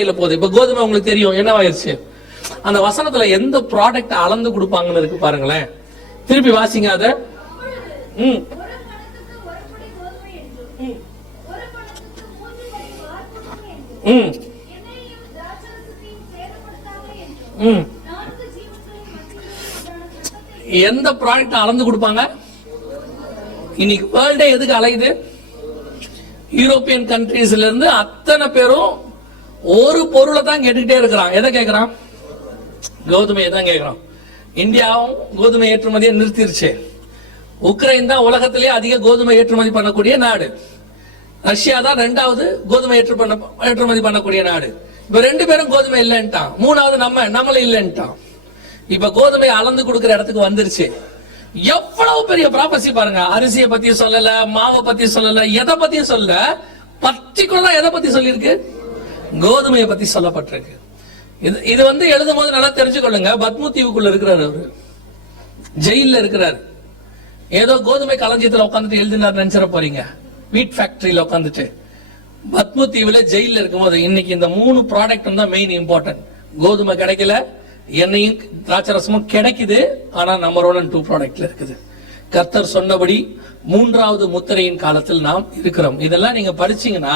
முறையில போகுது. இப்ப கோதுமை உங்களுக்கு தெரியும் என்னவாயிருச்சு. அந்த வசனத்துல எந்த ப்ராடக்ட் அளந்து கொடுப்பாங்கன்னு இருக்கு பாருங்களேன். திருப்பி வாசிங்க அத. எந்த ப்ராடக்ட் அளந்து கொடுப்பாங்க? இன்னைக்கு வேர்ல்டே எதுக்கு அலையுது? யூரோப்பியன் கண்ட்ரீஸ்ல இருந்து அத்தனை பேரும் ஒரு பொருளை தான் கேட்டுக்கிட்டே இருக்கிறான். எதை கேட்கிறான்? கோதுமையை தான் கேட்கிறான். இந்தியாவும் கோதுமை ஏற்றுமதியை நிறுத்திருச்சு. உக்ரைன் தான் உலகத்திலேயே அதிக கோதுமை ஏற்றுமதி பண்ணக்கூடிய நாடு. ரஷ்யா தான் 2வது கோதுமை ஏற்றுமதி பண்ணக்கூடிய நாடு. இப்ப 2 பேரும் கோதுமை இல்லைன்ட்டான். 3வது நம்மள இல்லைன்ட்டான். இப்ப கோதுமை அளந்து கொடுக்கிற இடத்துக்கு வந்துருச்சு. எவ்வளவு பெரிய ப்ராபசி பாருங்க. அரிசியை பத்தி சொல்லல, மாவை பத்தி சொல்லல, எதை பத்தியும் சொல்ல. பர்டிகுலரா எதை பத்தி சொல்லிருக்கு? கோதுமையை பத்தி சொல்லப்பட்டிருக்கு. இது வந்து எழுதும் போது நல்லா தெரிஞ்சுக்கொள்ளுங்க. பத்மு தீவுக்குள்ள இருக்கிறாரு, அவரு ஜெயில இருக்கிறாரு. ஏதோ கோதுமை களஞ்சியத்துல உட்காந்துட்டு எழுதினார் நினைச்சிட போறீங்க. வீட் ஃபேக்டரியில உட்காந்துட்டு பத்மு தீவுல ஜெயில இருக்கும்போது இன்னைக்கு இந்த 3 ப்ராடக்ட் தான் மெயின் இம்பார்ட்டன்ட். கோதுமை கிடைக்கல, எண்ணெயும் திராட்சரசமும் கிடைக்குது, ஆனா நம்பர் 1 and 2 ப்ராடக்ட்ல இருக்குது. கர்த்தர் சொன்னபடி 3வது முத்திரையின் காலத்தில் நாம் இருக்கிறோம். இதெல்லாம் நீங்க படிச்சீங்கன்னா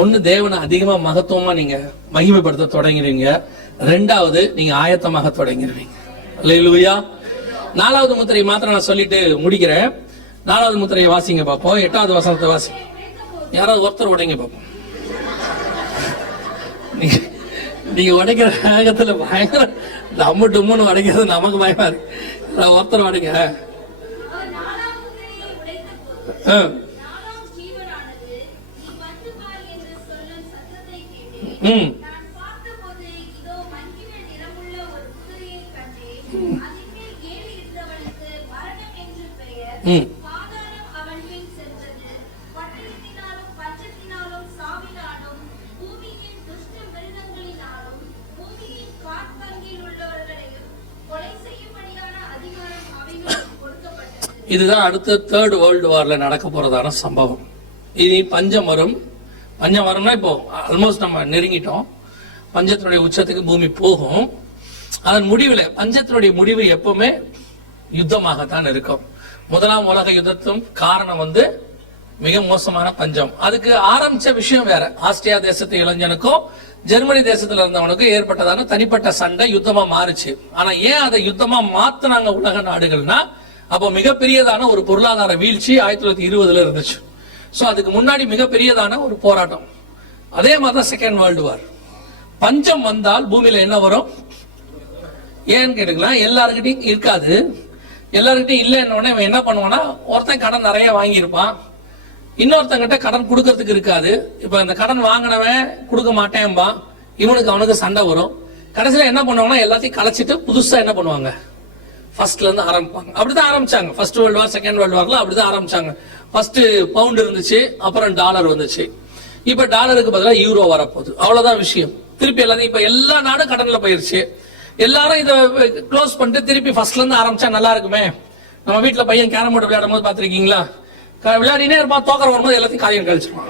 ஒண்ணு, தேவனை அதிகமா மகத்துவமா நீங்க மகிமைப்படுத்த தொடங்கிடுவீங்க. 2வது நீங்க ஆயத்தமாக தொடங்கிடுவீங்க. அல்லேலூயா. 4வது முத்திரை மாத்திரம் நான் சொல்லிட்டு முடிக்கிறேன். 4வது முத்திரையை வாசிங்க பாப்போம். 8வது வசனத்தை வாசி. யாராவது ஒருத்தர் உடைங்க பாப்போம். நீங்க உடைக்கிற வேகத்துல பயங்கர நம்ம டும்முன்னு உடைக்கிறது நமக்கு பயமா இருக்கு. ஒருத்தர் உடைங்க. இதுதான் அடுத்த 3rd வேர்ல்டு வார்ல நடக்க போறதான சம்பவம். இது பஞ்சம் வரும். பஞ்சம் வரும்னா இப்போ ஆல்மோஸ்ட் நம்ம நெருங்கிட்டோம். பஞ்சத்தினுடைய உச்சத்துக்கு பூமி போகும். அதன் முடிவுல பஞ்சத்தினுடைய முடிவு எப்பவுமே யுத்தமாகத்தான் இருக்கும். 1ஆம் உலக யுத்தத்தும் காரணம் வந்து மிக மோசமான பஞ்சம். அதுக்கு ஆரம்பிச்ச விஷயம் வேற. ஆஸ்திரியா தேசத்து இளைஞனுக்கும் ஜெர்மனி தேசத்துல இருந்தவனுக்கும் ஏற்பட்டதான தனிப்பட்ட சண்டை யுத்தமா மாறுச்சு. ஆனா ஏன் அதை யுத்தமா மாத்தினாங்க உலக நாடுகள்னா, அப்போ மிகப்பெரியதான ஒரு பொருளாதார வீழ்ச்சி 1920 இருந்துச்சு. சோ அதுக்கு முன்னாடி மிகப்பெரியதான ஒரு போராட்டம். அதே மாதிரி 2nd வேர்ல்டு வார். பஞ்சம் வந்தால் பூமியில என்ன வரும்? ஏன்னு கேட்டுக்கலாம். எல்லாருக்கிட்டையும் இருக்காது. எல்லாருக்கிட்டையும் இல்லைன்னு இவன் என்ன பண்ணுவான்னா, ஒருத்தன் கடன் நிறைய வாங்கியிருப்பான், இன்னொருத்தங்கிட்ட கடன் கொடுக்கறதுக்கு இருக்காது. இப்ப இந்த கடன் வாங்கினவன் கொடுக்க மாட்டேன்பா, இவனுக்கு அவனுக்கு சண்டை வரும். கடைசியில என்ன பண்ணுவாங்கன்னா எல்லாத்தையும் கலைச்சிட்டு புதுசா என்ன பண்ணுவாங்க, ஃபர்ஸ்ட்ல இருந்து ஆரம்பிப்பாங்க. அப்படிதான் ஆரம்பிச்சாங்க. First world war, 2nd world வார்ல அப்படிதான் ஆரம்பிச்சாங்க. ஃபர்ஸ்ட் பவுண்ட் இருந்துச்சு, அப்புறம் டாலர் வந்துச்சு. இப்ப டாலருக்கு பதிலாக யூரோ வரப்போகுது. அவ்வளவுதான் விஷயம். திருப்பி எல்லாத்தையும் இப்ப எல்லா நாடும் கடன்ல போயிருச்சு. எல்லாரும் இதை க்ளோஸ் பண்ணிட்டு திருப்பி ஃபர்ஸ்ட்ல இருந்து ஆரம்பிச்சா நல்லா இருக்குமே. நம்ம வீட்டுல பையன் கேரம் போர்டு விளையாடும் போது பாத்திருக்கீங்களா? விளையாடினே இருப்பான், தோக்கற வரும்போது எல்லாத்தையும் காரியம் கழிச்சிருவான்.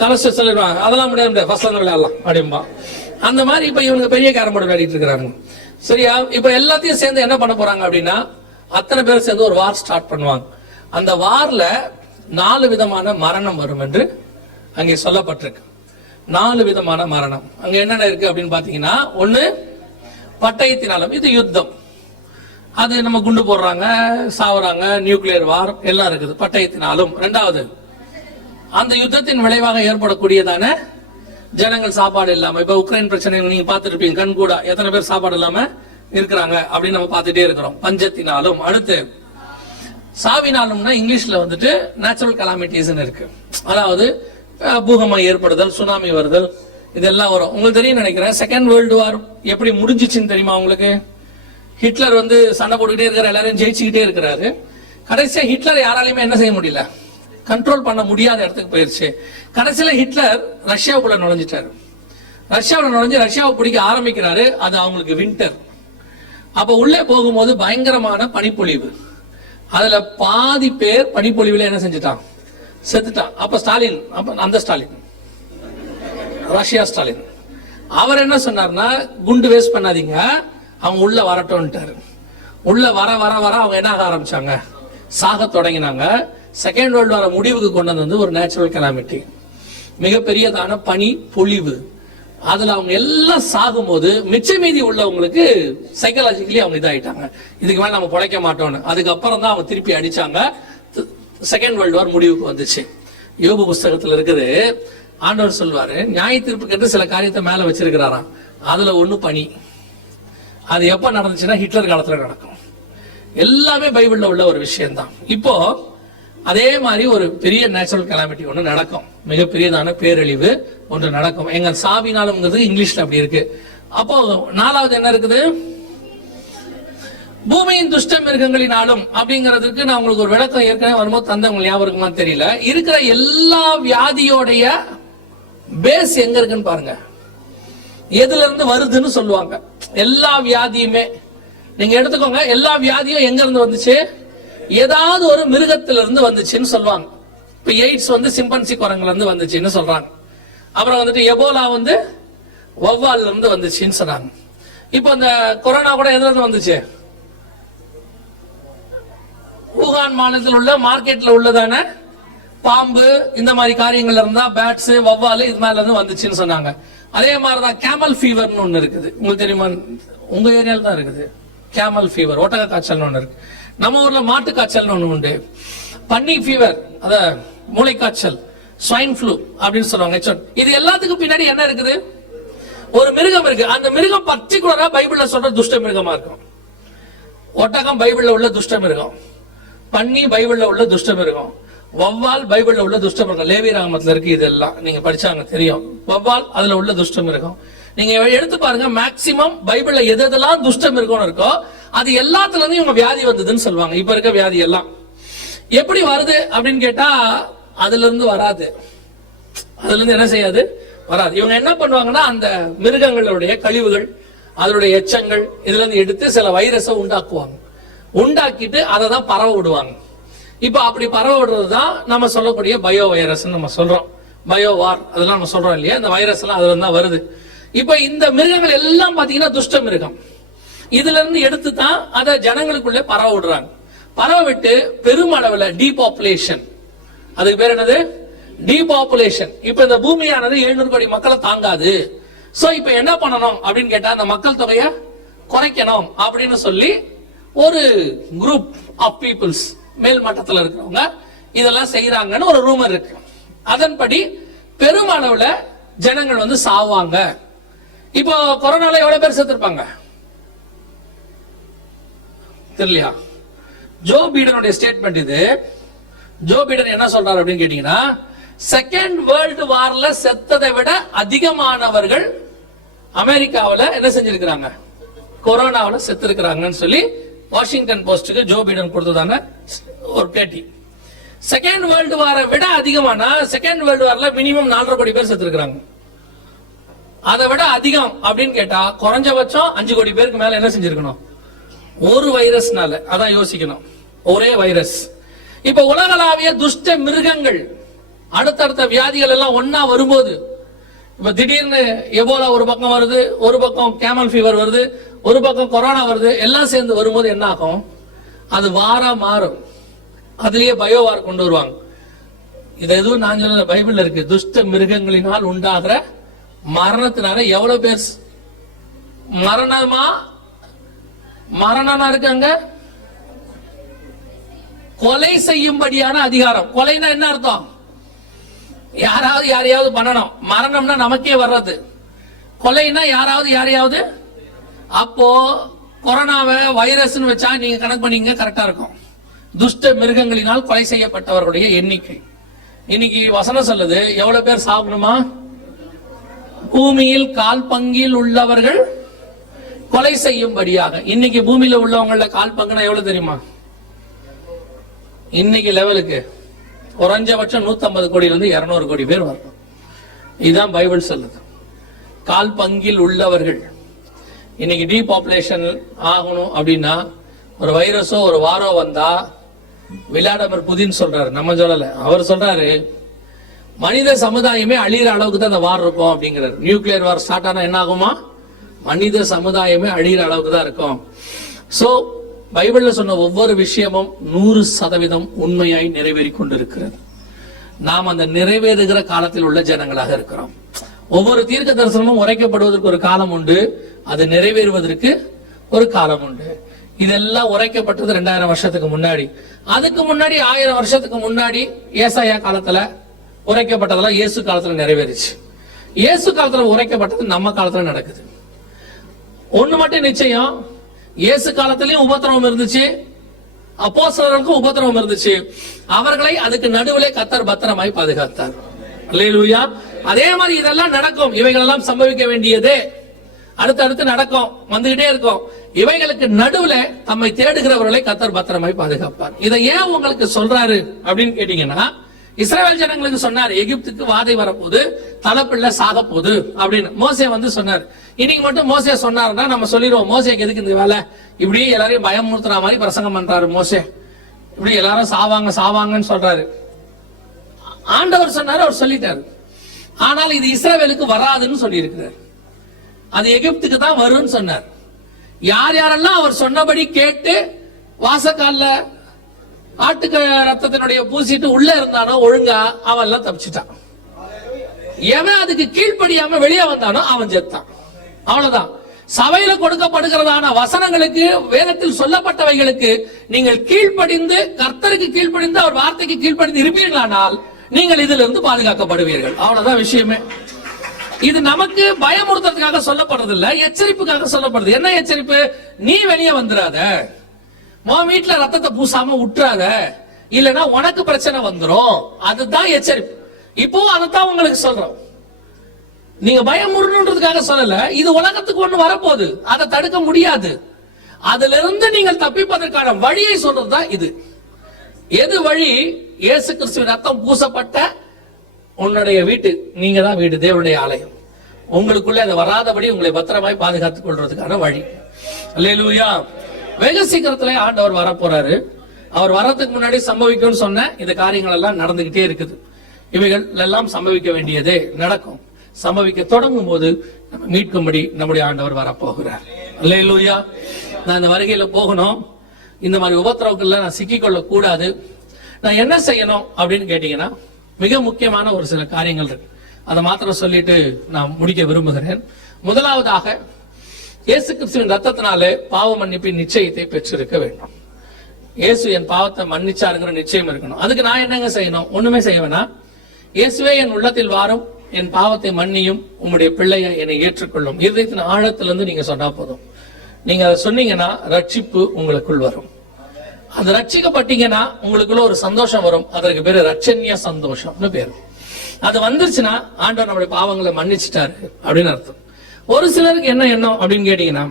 கலச்சு சொல்லிடுவாங்க, அதெல்லாம் முடியாது, ஃபர்ஸ்ட்ல இருந்து விளையாடலாம் அப்படின்பா. அந்த மாதிரி இப்ப இவங்க பெரிய கேரம் போர்டு விளையாடிட்டு இருக்கிறாங்க. சரியா? இப்ப எல்லாத்தையும் சேர்ந்து என்ன பண்ண போறாங்க அப்படின்னா, அத்தனை பேர் சேர்ந்து ஒரு வார் ஸ்டார்ட் பண்ணுவாங்க. அந்த வார்ல 4 விதமான மரணம் வரும் என்று அங்கே சொல்லப்பட்டிருக்கு. 4 விதமான மரணம் அங்க என்னென்ன இருக்கு அப்படின்னு பாத்தீங்கன்னா, ஒண்ணு பட்டயத்தினாலும், இது யுத்தம். அது நம்ம குண்டு போடுறாங்க, சாவுறாங்க, நியூக்ளியர் வார் எல்லாம் இருக்குது பட்டயத்தினாலும். 2வது அந்த யுத்தத்தின் விளைவாக ஏற்படக்கூடியதான ஜனங்கள் சாப்பாடு இல்லாம, இப்ப உக்ரைன் பிரச்சனை நீங்க பாத்துட்டு இருப்பீங்க கண் கூட, எத்தனை பேர் சாப்பாடு இல்லாம இருக்கிறாங்க அப்படின்னு நம்ம பார்த்துட்டே இருக்கிறோம். பஞ்சத்தினாலும். அடுத்து சாவினாலும்னா இங்கிலீஷ்ல வந்துட்டு நேச்சுரல் கலாமிட்டிஸ் இருக்கு. அதாவது பூகம்பம் ஏற்படுதல், சுனாமி வருதல், இதெல்லாம் வரும். உங்களுக்கு தெரியும் நினைக்கிறேன். 2nd வேர்ல்டு வார் எப்படி முடிஞ்சிச்சுன்னு தெரியுமா உங்களுக்கு? ஹிட்லர் வந்து சண்டை போட்டுக்கிட்டே இருக்கிற, எல்லாரையும் ஜெயிச்சுக்கிட்டே இருக்கிறாரு. கடைசியா ஹிட்லர் யாராலையுமே என்ன செய்ய முடியல, கண்ட்ரோல் பண்ண முடியாத இடத்துக்கு போயிருச்சு. கடைசியில ஹிட்லர் ரஷ்யாவுக்குள்ள நுழைஞ்சிட்டாரு. ரஷ்யாவுல நுழைஞ்சு ரஷ்யாவை பிடிக்க ஆரம்பிக்கிறாரு. அது அவங்களுக்கு வின்டர். அப்ப உள்ளே போகும்போது பயங்கரமான பனிப்பொழிவு. அதுல பாதி பேர் பனிப்பொழிவுல என்ன செஞ்சுட்டான், செத்துட்டான். அப்ப ஸ்டாலின், அப்ப அந்த ஸ்டாலின், ரஷ்யா ஸ்டாலின், அவர் என்ன சொன்னார்னா, குண்டு வேஸ்ட் பண்ணாதீங்க, அவங்க உள்ள வரட்டும்ட்டாரு. உள்ள வர வர வர அவங்க என்ன ஆக ஆரம்பிச்சாங்க, சாக தொடங்கினாங்க. செகண்ட் வேர்ல்டு வார் முடிவுக்கு கொண்டு வந்து ஒரு நேச்சுரல் கெலாமிட்டி, மிகப்பெரியதான பனி பொழிவு, அதுல அவங்க எல்லாம் சாகும் போது மிச்ச மீதி உள்ளவங்களுக்கு சைக்காலஜிக்கலி அவங்க இதாயிட்டாங்க, இதுக்கு மேல நம்ம பிழைக்க மாட்டோம்னு. அதுக்கப்புறம் தான் அவங்க திருப்பி அடிச்சாங்க. செகண்ட் வேர்ல்டு வார் முடிவுக்கு வந்துச்சு. யோபு புஸ்தகத்துல இருக்குது, ஆண்டவர் சொல்வாரு, நியாய தீர்ப்புக்கு சில காரியத்தை மேல வச்சிருக்கிறாராம். அதுல ஒண்ணு பனி. அது எப்ப நடந்துச்சுன்னா ஹிட்லர் காலத்துல நடக்கும். எல்லாமே பைபிள்ல உள்ள ஒரு விஷயம் தான். இப்போ அதே மாதிரி ஒரு பெரிய நேச்சுரல் கெலாமிட்டி ஒன்று நடக்கும், மிகப்பெரியதான பேரழிவு ஒன்று நடக்கும். எங்க சாவினாலும்ங்கிறது இங்கிலீஷ்ல அப்படி இருக்கு. அப்போ நாலாவது என்ன இருக்குது, பூமியின் துஷ்ட மிருகங்களினாலும் அப்படிங்கிறதுக்கு நான் உங்களுக்கு ஒரு விளக்கம் ஏற்கனவே வரும்போது தந்தவங்க ஞாபகம் இருக்குமா தெரியல. இருக்கிற எல்லா வியாதியோடைய பேஸ் எங்க இருக்குன்னு பாருங்க, எதுல இருந்து வருதுன்னு சொல்லுவாங்க. எல்லா வியாதியுமே நீங்க எடுத்துக்கோங்க, எல்லா வியாதியும் எங்க இருந்து வந்துச்சு, ஏதாவது ஒரு மிருகத்தில இருந்து வந்துச்சுன்னு சொல்லுவாங்க. இப்ப எய்ட்ஸ் வந்து சிம்பன்சி குரங்குல இருந்து வந்துச்சுன்னு சொல்றாங்க. அப்புறம் வந்துட்டு எபோலா வந்து வௌவால்ல இருந்து வந்துச்சுன்னு சொன்னாங்க. இப்போ இந்த கொரோனா கூட எதுல இருந்து வந்துச்சு, ஊகான் மாநிலத்தில் உள்ள மார்க்கெட்ல உள்ளதான பாம்பு இந்த மாதிரி காரியங்கள்ல இருந்தா பேட்ஸ் வௌவால் இது மேல இருந்து வந்துச்சுன்னு சொன்னாங்க. அதே மாதிரிதான் கேமல் ஃபீவர்னு ஒண்ணு இருக்குது, உங்களுக்கு தெரியுமா? உங்க ஏரியால தான் இருக்குது கேமல் ஃபீவர், ஒட்டக காய்ச்சல் ஒண்ணு இருக்கு. நம்ம ஊர்ல மாட்டு காய்ச்சல் ஒண்ணு உண்டு, பன்னி ஃபீவர், அத மூளை காய்ச்சல், ஸ்வைன் ஃப்ளூ அப்படின்னு சொல்லுவாங்க. இது எல்லாத்துக்கும் பின்னாடி என்ன இருக்குது, ஒரு மிருகம் இருக்கு. அந்த மிருகம் பர்டிகுலரா பைபிள்ல சொல்ற துஷ்ட மிருகமா இருக்கும். ஒட்டகம் பைபிள்ல உள்ள துஷ்ட மிருகம், பன்னி பைபிள்ல உள்ள துஷ்ட மிருகம், வௌவால் பைபிள்ல உள்ள துஷ்ட மிருகம். லேவி ராகமத்துல இருக்கு, இதெல்லாம் நீங்க படிச்சாங்க தெரியும். வௌவால் அதுல உள்ள துஷ்ட மிருகம். நீங்க எடுத்து பாருங்க, மேக்சிமம் பைபிள்ல எதெல்லாம் துஷ்ட மிருகம் இருக்கோ அது எல்லாத்துல இருந்து இவங்க வியாதி வந்ததுன்னு சொல்லுவாங்க. இப்ப இருக்க வியாதி எல்லாம் எப்படி வருது அப்படின்னு கேட்டா, அதுல இருந்து வராது, அதுல இருந்து என்ன செய்யாது, வராது. இவங்க என்ன பண்ணுவாங்கன்னா, அந்த மிருகங்களுடைய கழிவுகள், அதனுடைய எச்சங்கள் இதுல இருந்து எடுத்து சில வைரஸை உண்டாக்குவாங்க. உண்டாக்கிட்டு அதை தான் பரவ விடுவாங்க. இப்ப அப்படி பரவ விடுறதுதான் நம்ம சொல்லக்கூடிய பயோ வைரஸ் நம்ம சொல்றோம், பயோ வார் அதெல்லாம் நம்ம சொல்றோம் இல்லையா. இந்த வைரஸ் எல்லாம் அதுல தான் வருது. இப்ப இந்த மிருகங்கள் எல்லாம் பாத்தீங்கன்னா துஷ்ட மிருகம். இதுல இருந்து எடுத்து தான் அதை ஜனங்களுக்குள்ளே பரவ விடுறாங்க. பரவ விட்டு பெருமளவுல டீபாப்புலேஷன், அதுக்கு பேர் என்னது, டீபாப்புலேஷன். இப்ப இந்த பூமியானது 700 கோடி மக்களை தாங்காது. சோ இப்ப என்ன பண்ணணும் அப்படின்னு கேட்டா, அந்த மக்கள் தொகையை குறைக்கணும் அப்படின்னு சொல்லி ஒரு குரூப் ஆஃப் பீப்புள்ஸ், மேல் மட்டத்தில் இருக்கிறவங்க இதெல்லாம் செய்யறாங்கன்னு ஒரு ரூமர் இருக்கு. அதன்படி பெருமளவுல ஜனங்கள் வந்து சாவாங்க. இப்போ கொரோனால எவ்வளவு பேர் செத்துருப்பாங்க தெரியலையா? ஜோ பைடனுடைய ஸ்டேட்மெண்ட் இது. ஜோ பைடன் என்ன சொல்றாரு அப்படின்னு கேட்டீங்கன்னா, செகண்ட் வேர்ல்டு வார்ல செத்ததை விட அதிகமானவர்கள் அமெரிக்காவில் என்ன செஞ்சிருக்கிறாங்க, கொரோனாவில் செத்து இருக்கிறாங்கன்னு சொல்லி வாஷிங்டன் போஸ்டுக்கு ஜோ பைடன் கொடுத்ததான ஒரு பேட்டி. செகண்ட் வேர்ல்டு வாரை விட அதிகமானா, செகண்ட் வேர்ல்டு வார்ல மினிமம் 4.5 கோடி பேர் செத்து இருக்கிறாங்க. அதை விட அதிகம் அப்படின்னு கேட்டா, குறைஞ்சபட்சம் 5 கோடி பேருக்கு மேல என்ன செஞ்சிருக்கணும், ஒரு வைரஸ்னால. அதான் யோசிக்கணும், ஒரே வைரஸ். இப்ப உலகளாவிய துஷ்ட மிருகங்கள், அடுத்தடுத்த வியாதிகள் எல்லாம் ஒன்னா வரும்போது, இப்ப திடீர்னு எபோலா ஒரு பக்கம் வருது, ஒரு பக்கம் கேமல் ஃபீவர் வருது, ஒரு பக்கம் கொரோனா வருது, எல்லாம் சேர்ந்து வரும்போது என்ன ஆகும், அது வாரா மாறும். அதுலயே பயோவார் கொண்டு வருவாங்க. இது எதுவும் நான் சொல்ல, பைபிள்ல இருக்கு. துஷ்ட மிருகங்களினால் உண்டாகிற மரணத்தினால எவ்வளவு பேர் மரணமா இருக்காங்க. கொலை செய்யும்படியான அதிகாரம். கொலைனா என்ன அர்த்தம், யாராவது யாரையாவது பண்ணணும். மரணம்னா நமக்கே வர்றது, கொலைனா யாராவது யாரையாவது. அப்போ கொரோனாவை வைரஸ்னு வச்சா நீங்க கணக்கு பண்ணீங்க, கரெக்டா இருக்கும். துஷ்ட மிருகங்களினால் கொலை செய்யப்பட்டவர்களுடைய எண்ணிக்கை இன்னைக்கு வசனம் சொல்லுது, எவ்வளவு பேர் சாகணுமா, பூமியில் கால் பங்கில் உள்ளவர்கள் கொலை செய்யும்படியாக. இன்னைக்கு பூமியில உள்ளவங்கள கால் பங்குனா எவ்வளவு தெரியுமா, இன்னைக்கு லெவலுக்கு குறைஞ்சபட்சம் 150 கோடியில இருந்து 200 கோடி பேர் வரணும். இதுதான் பைபிள் சொல்லுது. கால் பங்கில் உள்ளவர்கள். இன்னைக்கு டீபாப்புலேஷன் ஆகணும் அப்படின்னா, ஒரு வைரஸோ ஒரு வாரோ வந்தா, விளாடிமிர் புதின் சொல்றாரு, நம்ம சொல்லல, அவர் சொல்றாரு, மனித சமுதாயமே அழியிற அளவுக்கு தான் அந்த வார் இருக்கும் அப்படிங்கிறார். நியூக்ளியர் வார் ஸ்டார்ட் ஆனா என்ன ஆகுமா? மனித சமுதாயமே அழியிற அளவுக்கு தான் இருக்கும். சோ பைபிள்ல சொன்ன ஒவ்வொரு விஷயமும் 100% உண்மையாய் நிறைவேறி கொண்டிருக்கிறது. நாம் அந்த நிறைவேறுகிற காலத்தில் உள்ள ஜனங்களாக இருக்கிறோம். ஒவ்வொரு தீர்க்க தரிசனமும் உரைக்கப்படுவதற்கு ஒரு காலம் உண்டு, அது நிறைவேறுவதற்கு ஒரு காலம் உண்டு. இதெல்லாம் உரைக்கப்பட்டது 2000 வருஷத்துக்கு முன்னாடி. அதுக்கு முன்னாடி 1000 வருஷத்துக்கு முன்னாடி ஏசாயா காலத்துல உரைக்கப்பட்டதெல்லாம் இயேசு காலத்துல நிறைவேறிச்சு. இயேசு காலத்துல உரைக்கப்பட்டது நம்ம காலத்துல நடக்குது. ஒண்ணு மட்டும் நிச்சயம், இயேசு காலத்திலயும் உபத்திரவம் இருந்துச்சு, அப்போஸ்தலர்களுக்கும் உபத்திரவம் இருந்துச்சு. அவர்களை அதுக்கு நடுவிலே கர்த்தர் பத்திரமாய் பாதுகாத்தார். அல்லேலூயா. அதே மாதிரி இதெல்லாம் நடக்கும். இவைகள் எல்லாம் சம்பவிக்க வேண்டியதே அடுத்தடுத்து நடக்கும், வந்துகிட்டே இருக்கும். இவைகளுக்கு நடுவுல தம்மை தேடுகிறவர்களை கர்த்தர் பத்திரமாய் பாதுகாப்பார். இதை ஏன் உங்களுக்கு சொல்றாரு அப்படின்னு கேட்டீங்கன்னா, இஸ்ரவேல் ஜனங்களுக்கு சொன்னார், எகிப்துக்கு வாதை வரப்போகுது, தலைப்பிள்ளை சாக போகுது அப்படின்னு மோசே வந்து சொன்னார். இன்னைக்கு மட்டும் மோசே சொன்னாருன்னா நம்ம சொல்லிடுவோம், மோசேக்கு எதுக்கு இந்த வேலை, இப்படி எல்லாரையும் பயமுறுத்துற மாதிரி பிரசங்கம் பண்றாரு மோசே, இப்படி எல்லாரும் சாவாங்க சாவாங்கன்னு சொல்றாரு. ஆண்டவர் சொன்னாரு, அவர் சொல்லிட்டாரு. ஆனால் இது இஸ்ரவேலுக்கு வராதுன்னு சொல்லி இருக்கிறார். அது எகிப்துக்கு தான் வரும்னு சொன்னார். யார் யாரெல்லாம் அவர் சொன்னபடி கேட்டு வாசக்கால ஆட்டுக்கு ரத்தத்தினுடைய பூசிட்டு உள்ள இருந்தானோ ஒழுங்கா, அவன் எல்லாம் தப்பிச்சுட்டான். எவன் அதுக்கு கீழ்ப்படியாம வெளியே வந்தானோ அவன் செத்தான். அவ்வளவுதான். சபையில கொடுக்கப்படுகிறதான வசனங்களுக்கு, வேதத்தில் சொல்லப்பட்டவைகளுக்கு நீங்கள் கீழ்ப்படிந்து, கர்த்தருக்கு கீழ்ப்படிந்து, அவர் வார்த்தைக்கு கீழ்ப்படிந்து இருப்பீர்களானால் நீங்கள் இதிலிருந்து இருந்து பாதுகாக்கப்படுவீர்கள். அவ்வளவுதான் விஷயமே. இது நமக்கு பயமுறுத்துறதுக்காக சொல்லப்படுறது இல்ல, எச்சரிப்புக்காக சொல்லப்படுது. என்ன எச்சரிப்பு? நீ வெளியே வந்துடாத, உன் வீட்டுல ரத்தத்தை பூசாம விட்டுறாத, இல்லைன்னா உனக்கு பிரச்சனை வந்துடும். அதுதான் எச்சரிப்பு. இப்போ அதைத்தான் உங்களுக்கு சொல்றோம். நீங்க பயமுறுன்றதுக்காக சொல்லல, இது உலகத்துக்கு ஒண்ணு வரப்போகுது, அதை தடுக்க முடியாது. அதுல இருந்து நீங்கள் தப்பிப்பதற்கான வழியை சொல்றதுதான் இது. எது வழி? இயேசு கிறிஸ்துவின் ரத்தம் பூசப்பட்ட உன்னுடைய வீட்டு, நீங்க தான் வீடு, தேவனுடைய ஆலயம். உங்களுக்குள்ள அது வராதபடி உங்களை பத்திரமாய் பாதுகாத்துக் கொள்றதுக்கான வழி. அல்லேலூயா. வெகு சீக்கிரத்துல ஆண்டவர் வர போறாரு. அவர் வரதுக்கு முன்னாடி சம்பவிக்கும்னு சொன்ன இந்த காரியங்கள் எல்லாம் நடந்துகிட்டே இருக்குது. இவைகள் எல்லாம் சம்பவிக்க வேண்டியதே நடக்கும். சம்பவிக்க தொடங்கும் போது நம்ம மீட்கும்படி நம்முடைய ஆண்டவர் வரப்போகிறார். அல்லேலூயா. நான் இந்த வருகையில போகணும், இந்த மாதிரி உபத்திரவங்கள்ல நான் சிக்கிக்கொள்ள கூடாது. நான் என்ன செய்யணும் அப்படின்னு கேட்டீங்கன்னா, மிக முக்கியமான ஒரு சில காரியங்கள் இருக்கு. அதை மாத்திரம் சொல்லிட்டு நான் முடிக்க விரும்புகிறேன். முதலாவதாக, இயேசு கிறிஸ்துவின் ரத்தத்தினாலே பாவ மன்னிப்பின் நிச்சயத்தை பெற்றிருக்க வேண்டும். இயேசு என் பாவத்தை மன்னிச்சாருங்கிற நிச்சயம் இருக்கணும். அதுக்கு நான் என்னங்க செய்யணும்? ஒண்ணுமே செய்ய வேணாம். இயேசுவே என் உள்ளத்தில் வாரும், என் பாவத்தை மன்னியும், உம்முடைய பிள்ளையை என்னை ஏற்றுக்கொள்ளும். இருதயத்தின் ஆழத்திலிருந்து நீங்க சொன்னா போதும். நீங்க அதை சொன்னீங்கன்னா ரட்சிப்பு உங்களுக்குள் வரும். அது ரட்சிக்கப்பட்டீங்கன்னா உங்களுக்குள்ள ஒரு சந்தோஷம் வரும். அதற்கு பேரு ரட்சண்ய சந்தோஷம்னு பேரு. அது வந்துருச்சுன்னா ஆண்டவர் நம்முடைய பாவங்களை மன்னிச்சுட்டாரு அப்படின்னு அர்த்தம். ஒரு சிலருக்கு என்ன எண்ணம் அப்படின்னு கேட்டீங்கன்னா,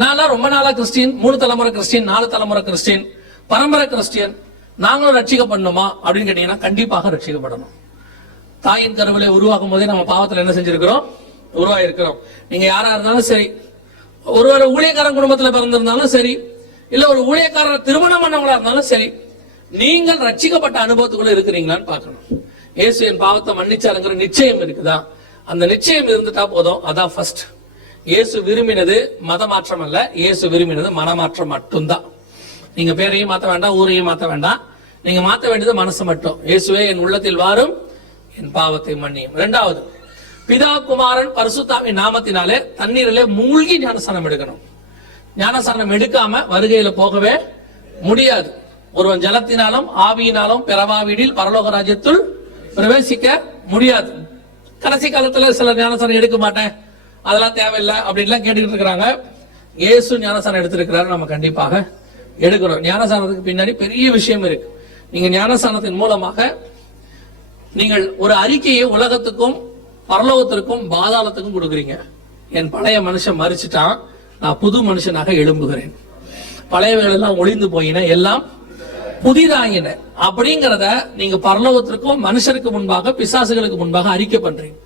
நான் ரொம்ப நாளா கிறிஸ்டின், 3 தலைமுறை கிறிஸ்டின், 4 தலைமுறை கிறிஸ்டின், பரம்பரை கிறிஸ்டியன், நாங்களும் ரட்சிக்கப்படணுமா அப்படின்னு கேட்டீங்கன்னா, கண்டிப்பாக ரட்சிக்கப்படணும். தாயின் கருவிலே உருவாக்கும் போதே நம்ம பாவத்துல என்ன செஞ்சிருக்கிறோம்? உருவாயிருக்கிறோம். நீங்க யாரா இருந்தாலும் சரி, ஒருவர் ஊழியக்காரன் குடும்பத்துல பிறந்திருந்தாலும் சரி, இல்ல ஒரு ஊழியக்காரர் திருமணம் பண்ணவங்களா இருந்தாலும் சரி, நீங்கள் ரட்சிக்கப்பட்ட அனுபவத்துக்குள்ள இருக்கிறீங்களான்னு பார்க்கணும். இயேசு என் பாவத்தை மன்னிச்சாருங்கிற நிச்சயம் இருக்குதா? அந்த நிச்சயம் இருந்துட்டா போதும். அதான் ஃபர்ஸ்ட். இயேசு விரும்பினது மத மாற்றம் அல்ல, இயேசு விரும்பினது மனமாற்றம் மட்டும்தான். நீங்க பேரையும் மாத்த வேண்டாம், ஊரையும் மாத்த வேண்டாம். நீங்க மாத்த வேண்டியது மனசு மட்டும். இயேசுவே என் உள்ளத்தில் வாரும், என் பாவத்தை மன்னியும். 2வது, பிதா குமாரன் பரிசுத்தாவின் நாமத்தினாலே தண்ணீரிலே மூழ்கி ஞானஸ்நானம் எடுக்கணும். ஞானஸ்நானம் எடுக்காம வருகையில போகவே முடியாது. ஒருவன் ஜலத்தினாலும் ஆவியினாலும் பிறவாவிடில் பரலோக ராஜ்யத்துள் பிரவேசிக்க முடியாது. கடைசி காலத்துல சில ஞானஸ்நானம் எடுக்க மாட்டேன், அதெல்லாம் தேவையில்லை அப்படின்லாம் கேட்டுக்கிட்டு இருக்கிறாங்க. இயேசு ஞானஸ்நானம் எடுத்திருக்கிறாரு, நம்ம கண்டிப்பாக எடுக்கிறோம். ஞானஸ்நானத்துக்கு பின்னாடி பெரிய விஷயம் இருக்கு. நீங்க ஞானஸ்நானத்தின் மூலமாக நீங்கள் ஒரு அறிக்கையை உலகத்துக்கும் பரலோகத்திற்கும் பாதாளத்துக்கும் கொடுக்குறீங்க. என் பழைய மனுஷன் மறிச்சுட்டான், நான் புது மனுஷனாக எழும்புகிறேன், பழையவைகள் எல்லாம் ஒளிந்து போயின, எல்லாம் புதிதாயின அப்படிங்கறத நீங்க பரலோகத்திற்கும் மனுஷருக்கு முன்பாக பிசாசுகளுக்கு முன்பாக அறிக்கை பண்றீங்க.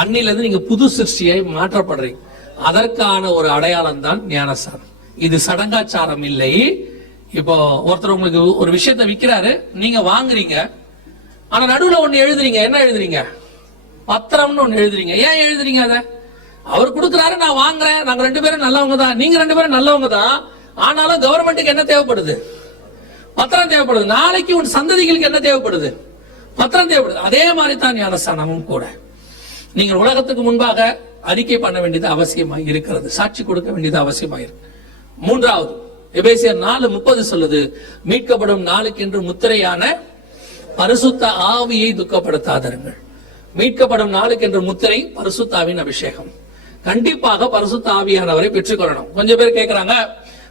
அன்னில இருந்து நீங்க புது சிருஷ்டியை மாற்றப்படுறீங்க. அதற்கான ஒரு அடையாளம் தான் ஞானஸ்நானம். இது சடங்காச்சாரம் இல்லை. இப்போ ஒருத்தர் உங்களுக்கு ஒரு விஷயத்தை விற்கிறாரு, நீங்க வாங்குறீங்க, ஆனா நடுவுல ஒண்ணு எழுதுறீங்க. என்ன எழுதுறீங்க? பத்திரம்னு ஒண்ணு எழுதுறீங்க. ஏன் எழுதுறீங்க? அத அவர் கொடுக்குறாரு, நான் வாங்குறேன், நாங்க 2 பேரும் நல்லவங்க தான், நீங்க 2 பேரும் நல்லவங்க தான். ஆனாலும் கவர்மெண்ட்டுக்கு என்ன தேவைப்படுது? பத்திரம் தேவைப்படுது. நாளைக்கு உன் சந்ததிகளுக்கு என்ன தேவைப்படுது? பத்திரம் தேவைப்படுது. அதே மாதிரி தான் ஞானஸ்தானமும் கூட. நீங்கள் உலகத்துக்கு முன்பாக அறிக்கை பண்ண வேண்டியது அவசியமாக இருக்கிறது, சாட்சி கொடுக்க வேண்டியது அவசியமாக இருக்கு. 3வது எபேசியர் 4:30 சொல்லுது, மீட்கப்படும் நாளுக்கென்று முத்திரையான பரிசுத்த ஆவியை துக்கப்படுத்தாதருங்கள். மீட்கப்படும் நாளுக்கென்று முத்திரை பரிசுத்தாவின் அபிஷேகம். கண்டிப்பாக பரிசுத்த ஆவியானவரை பெற்றுக்கொள்ளணும். கொஞ்சம் பேர் கேட்கிறாங்க,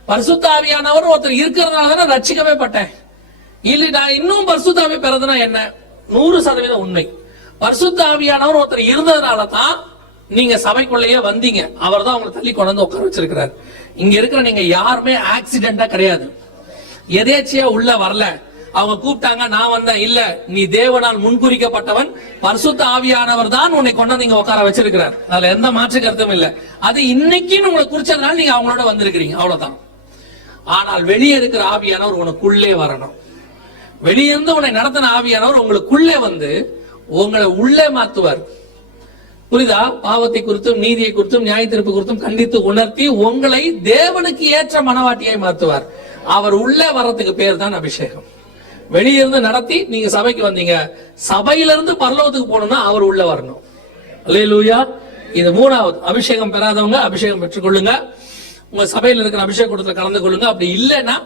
பரிசுத்த ஆவியானவர் ஒருத்தர் இருக்கிறதுனால தானே ரட்சிக்கவே பட்டேன், இல்ல நான் இன்னும் பரிசுத்த ஆவி பெறதுனா என்ன? 100% உண்மை. பரிசுத்த ஆவியானவர் ஒருத்தர் இருந்ததுனால தான் நீங்க சபைக்குள்ளேயே வந்தீங்க. அவர் தான் உங்களை தள்ளி கொண்டு வந்து உட்கார வச்சிருக்கிறார். இங்க இருக்கிற நீங்க யாருமே ஆக்சிடென்டா கிடையாது, எதேச்சியா உள்ள வரல. அவங்க கூப்பிட்டாங்க, நான் வந்தேன். இல்ல, நீ தேவனால் முன்குறிக்கப்பட்டவன். பரிசுத்த ஆவியானவர் தான் உன்னை கொண்டு நீங்க உட்கார வச்சிருக்கிறார். அதுல எந்த மாற்று கருத்தும் இல்ல. அது இன்னைக்குன்னு உங்களை குறிச்சதுனால நீங்க அவங்களோட வந்திருக்கிறீங்க, அவ்வளவுதான். ஆனால் வெளியே இருக்கிற ஆவியானவர் உனக்குள்ளே வரணும். வெளியிருந்து உன்னை நடத்தின ஆவியானவர் உங்களுக்குள்ளே வந்து உங்களை உள்ளே மாத்துவார். புரியுதா? பாவத்தை குறித்தும் நீதியை குறித்தும் நியாய தீர்ப்பு குறித்தும் கண்டித்து உணர்த்தி உங்களை தேவனுக்கு ஏற்ற மனவாட்டியை மாத்துவார். அவர் உள்ளே வர்றதுக்கு பேர் தான் அபிஷேகம். வெளியிருந்து நடத்தி நீங்க சபைக்கு வந்தீங்க, சபையிலிருந்து பரலோகத்துக்கு போகணும்னா அவர் உள்ள வரணும். அல்லேலூயா. இது 3வது. அபிஷேகம் பெறாதவங்க அபிஷேகம் பெற்றுக்கொள்ளுங்க. உங்க சபையில் இருக்கிற அபிஷேக கூட்டத்தில் கலந்து கொள்ளுங்க. அப்படி இல்லைன்னா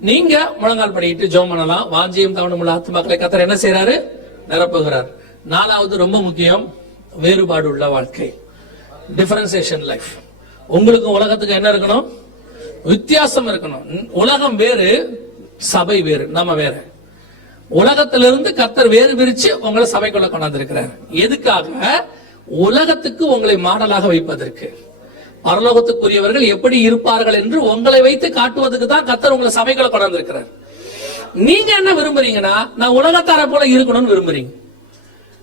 நீங்க முழங்கால் படிக்கிட்டு ஜெபம் பண்ணலாம். வாஞ்சியம் தவணமுள்ள ஆத்துமாக்களை கர்த்தர் என்ன செய்யறாரு? நிரப்புகிறார். 4வது ரொம்ப முக்கியம், வேறுபாடு உள்ள வாழ்க்கை, டிஃபரன்சியேஷன் லைஃப். உங்களுக்கு உலகத்துக்கு என்ன இருக்கணும்? வித்தியாசம் இருக்கணும். உலகம் வேறு, சபை வேறு, நம்ம வேற. உலகத்திலிருந்து கர்த்தர் வேறு பிரிச்சு உங்களை சபைக்குள்ள கொண்டாந்துருக்கிறார். எதுக்காக? உலகத்துக்கு உங்களை மாடலாக வைப்பதற்கு. பரலோகத்துக்குரியவர்கள் எப்படி இருப்பார்கள் என்று உங்களை வைத்து காட்டுவதற்கு தான் கர்த்தர் உங்களை சபைக்குள்ள கொண்டாந்துருக்கிறார். நீங்க என்ன விரும்புறீங்கன்னா, நான் உலகத்தார போல இருக்கணும்னு விரும்புறீங்க,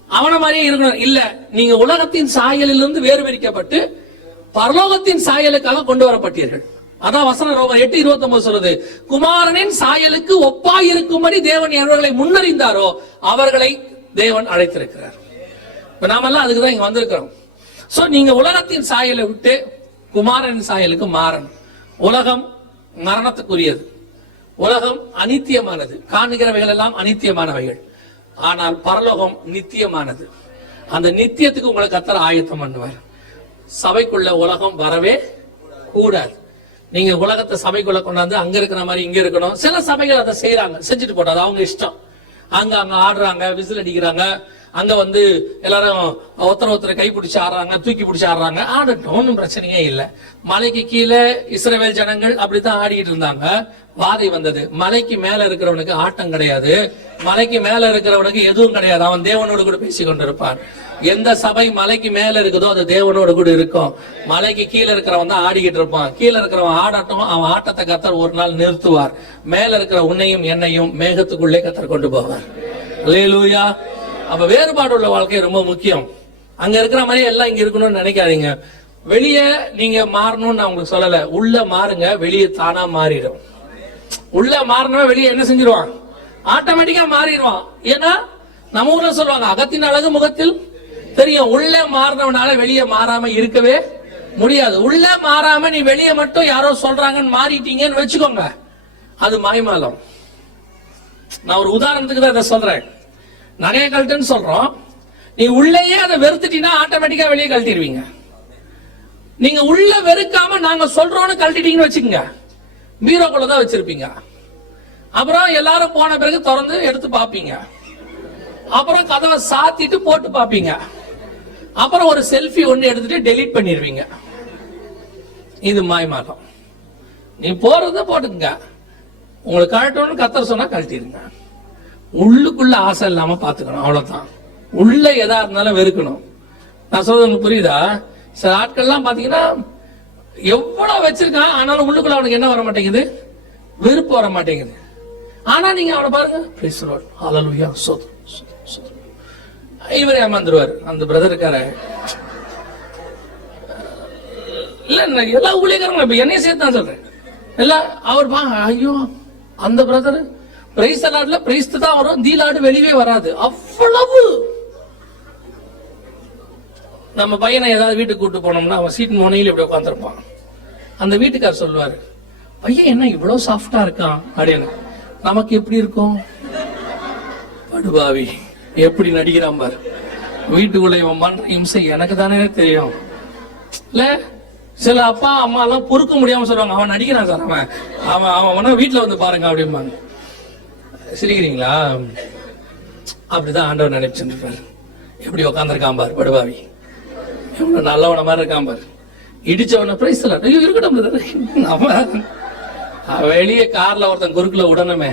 அவன மாதிரியே இருக்கணும். இல்ல, நீங்க உலகத்தின் சாயலிலிருந்து வேறு பிரிக்கப்பட்டு பரலோகத்தின் சாயலுக்காக கொண்டு வரப்பட்டீர்கள். அதான் வசனம் ரோமர் 8:29 சொல்லுது, குமாரனின் சாயலுக்கு ஒப்பாயிருக்கும்படி தேவன் எவர்களை முன்னறிந்தாரோ அவர்களை தேவன் அழைத்திருக்கிறார். இப்ப நாமெல்லாம் அதுக்குதான் இங்க வந்திருக்கிறோம். சோ நீங்க உலகத்தின் சாயலை விட்டு குமாரனின் சாயலுக்கு மாறணும். உலகம் மரணத்துக்குரியது, உலகம் அனித்தியமானது, காணுகிறவைகள் எல்லாம் அனித்தியமானவைகள். ஆனால் பரலோகம் நித்தியமானது. அந்த நித்தியத்துக்கு உங்களை கர்த்தர் ஆயத்தம் பண்ணுவார். சபைக்குள்ள உலகம் வரவே கூடாது. நீங்க உலகத்தை சபைக்குள்ள கொண்டாந்து அங்க இருக்கிற மாதிரி இங்க இருக்கணும். சில சபைகள் அதை செய்யறாங்க, செஞ்சுட்டு போட்டாது அவங்க இஷ்டம். அங்க ஆடுறாங்க, விசில் அடிக்கிறாங்க, அங்க எல்லாரும் ஒருத்தர் கை பிடிச்சி ஆடுறாங்க, தூக்கி பிடிச்சி ஆடுறாங்க, ஆடட்டும், ஒன்றும் பிரச்சனையே இல்லை. மலைக்கு கீழே இஸ்ரவேல் ஜனங்கள் அப்படித்தான் ஆடிக்கிட்டு இருந்தாங்க. வாதை வந்தது. மலைக்கு மேல இருக்கிறவனுக்கு ஆட்டம் கிடையாது, மலைக்கு மேல இருக்கிறவனுக்கு எதுவும் கிடையாது. அவன் தேவனோடு கூட பேசி கொண்டிருப்பான். எந்த சபை மலைக்கு மேல இருக்குதோ அது தேவனோடு கூட இருக்கும். மலைக்கு கீழே இருக்கிறவன் தான் ஆடிக்கிட்டு இருப்பான். கீழே இருக்கிறவன் ஆடட்டும், அவன் ஆட்டத்தை கர்த்தர் ஒரு நாள் நிறுத்துவார். மேல இருக்கிற உன்னையும் என்னையும் மேகத்துக்குள்ளே கர்த்தர் கொண்டு போவார். அல்லேலூயா. அப்ப வேறுபாடு உள்ள வாழ்க்கை ரொம்ப முக்கியம். அங்க இருக்கிற மாதிரி எல்லாம் இங்க இருக்கணும்னு நினைக்காதீங்க. வெளியே நீங்க மாறணும்னு நான் உங்களுக்கு சொல்லல, உள்ள மாறுங்க, வெளியே தானா மாறிடும். உள்ள மாறணும், வெளியே என்ன செஞ்சிருவான்? ஆட்டோமேட்டிக்கா மாறிடுவான். ஏன்னா நம்ம ஊர்ல சொல்லுவாங்க, அகத்தின் அழகு முகத்தில் தெரியும். உள்ள மாறினவனால வெளியே மாறாம இருக்கவே முடியாது. உள்ள மாறாம நீ வெளியே மட்டும் யாரோ சொல்றாங்கன்னு மாறிட்டீங்கன்னு வச்சுக்கோங்க, அது மாய்மாலம். நான் ஒரு உதாரணத்துக்கு தான் இதை சொல்றேன். நிறைய கழட்டுன்னு சொல்றோம், நீ உள்ளேயே அதை வெறுத்துட்டீங்கன்னா ஆட்டோமேட்டிக்கா வெளியே கழட்டிடுவீங்க. நீங்க உள்ள வெறுக்காம நாங்க சொல்றோம்னு கழட்டிட்டீங்கன்னு வச்சுக்கோங்க, பீரோக்குள்ளதான் வச்சிருப்பீங்க. அப்புறம் எல்லாரும் போன பிறகு திறந்து எடுத்து பாப்பீங்க. அப்புறம் கதவை சாத்திட்டு போட்டு பாப்பீங்க. அப்புறம் ஒரு செல்ஃபி ஒண்ணு எடுத்துட்டு டெலீட் பண்ணிடுவீங்க. இது மாய்மாலம். நீ போறத போட்டுங்க, உங்களுக்கு கழட்டணும்னு கர்த்தர் சொன்னா கழட்டிடுங்க. உள்ளுக்குள்ள ஆசை இல்லாம பாத்துக்கணும், அவ்வளவுதான். உள்ள எதா இருந்தாலும் வெறுக்கணும். நான் சொல்றது உங்களுக்கு புரியுதா? சில ஆட்கள்லாம் பாத்தீங்கன்னா எவ்வளவு வச்சிருக்கான், ஆனாலும் உள்ளுக்குள்ள அவனுக்கு என்ன வர மாட்டேங்குது? வெறுப்பு வர மாட்டேங்குது. ஆனா நீங்க அவனை பாருங்க, ஹல்லேலூயா, சோதரம் இவர் ஏமாந்துருவார். அந்த பிரதர் இருக்காரு, இல்ல எல்லா ஊழியக்காரங்களும் என்னைய சேர்த்து தான் சொல்றேன். இல்ல அவர் ஐயோ அந்த பிரதர் பிரைஸ் தி லார்ட்ல பிரைஸ் தான் வரும், தி லார்ட் வெளியவே வராது. அவ்வளவு நம்ம பையனை ஏதாவது வீட்டுக்கு கூட்டு போனோம்னா அவன் சீட் முனையில் இப்படி உட்காந்துருப்பான். அந்த வீட்டுக்காரர் சொல்லுவாரு, பையன் என்ன இவ்வளவு சாஃப்டா இருக்கான் அப்படின்னு. நமக்கு எப்படி இருக்கும்? படுபாவி எப்படி நடிக்கிறான் பாரு, வீட்டுக்குள்ள இவன் பண்ற இம்சை எனக்கு தானே தெரியும். இல்ல சில அப்பா அம்மா எல்லாம் பொறுக்க முடியாம சொல்லுவாங்க, அவன் நடிக்கிறான் சார், அவன் வீட்டுல வந்து பாருங்க அப்படிம்பாங்க. சிரிக்கிறீங்களா? அப்படிதான் ஆண்டவர் நினைச்சுருப்பாரு. எப்படி உட்காந்துருக்கான் பாரு படுபாவி, எவ்வளவு நல்லவன மாதிரி இருக்கான் பாரு, இடிச்சவன பிரைஸ் இருக்கட்டும். வெளியே கார்ல ஒருத்தன் குறுக்குல உடனே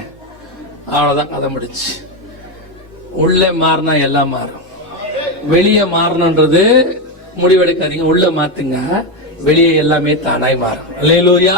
அவ்வளவுதான் கதை முடிச்சு. உள்ளே மாறினா எல்லாம் மாறும். வெளியே மாறணுன்றது முடிவெடுக்காதீங்க, உள்ள மாத்துங்க, வெளியே எல்லாமே தானாய் மாறும். அல்லேலூயா.